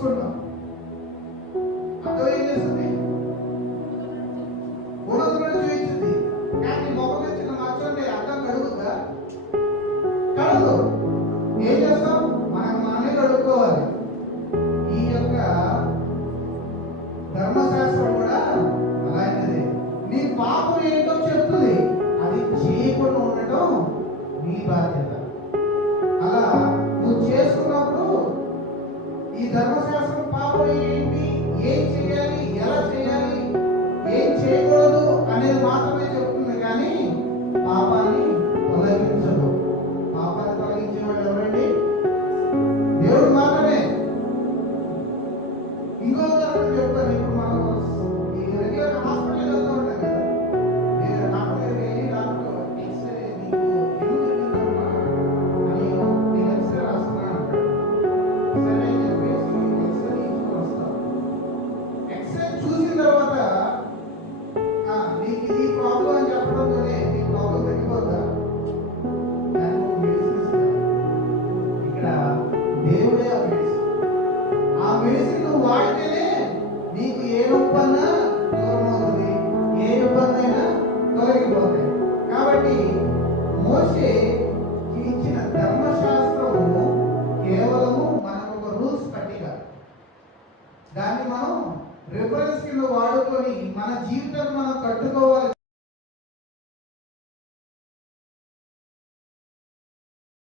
చూసుకుంటాం. అర్థం ఏం చేస్తుంది? ఉన్నతులను చూపించింది. కానీ మొక్క చిన్న మచ్చంటే అర్థం కడుగుద్దా? కడదు. ఏం చేస్తాం? మనమే కడుక్కోవాలి. ఈ యొక్క ధర్మశాస్త్రం కూడా అలాంటిది. నీ పాపం ఏంటో చెప్తుంది, అది చేయకుండా ఉండటం నీ బాధ్యత. అలా నువ్వు చేసుకున్నప్పుడు ఈ ధర్మశాస్త్రం పాపం ఏంటి, ఏం చేయాలి, ఎలా చేయాలి, ఏం చేయకూడదు అనేది మాత్రమే చెప్తుంది, కానీ పాపాన్ని తొలగించదు. పాపాన్ని తొలగించేవాడు ఎవరండి? దేవుడు మాత్రమే. ఇంకో ఉదాహరణ చెప్తాను. ఇప్పుడు మనం ఈ రెగ్యులర్ హాస్పిటల్ వెళ్తూ ఉంటాం కదా, మీరు డాక్టర్ దగ్గరికి వెళ్ళి డాక్టర్ ఎక్స్రే నీకు ఎందుకు జరిగిందమ్మా అని నీకు ఎక్స్రే రాస్తున్నాను అంటాడు. సరే అని చెప్పేసి ఎక్స్రే తీసుకుని వస్తాం. ఎక్స్రే చూసిన తర్వాత నీకు ఇది ప్రాబ్లం అని చెప్పడంతోనే నీ ప్రాబ్లం తగ్గిపోద్దా? దానికి మెడిసిన్ ఇస్తారు. ఇక్కడ దేవుడే ఆ మెడిసిన్. ఆ మెడిసిన్ నువ్వు వాడితేనే నీకు ఏ నొప్పన్నా దూరం అవుతుంది, ఏ ఇబ్బంది అయినా తొలగిపోతాయి. కాబట్టి మోషే ఇచ్చిన ధర్మశాస్త్రము కేవలము మనకు ఒక రూల్స్ పట్టిక. దాన్ని మనం రిఫరెన్స్ కింద వాడుకొని మన జీవితాన్ని మనం కట్టుకోవాలి.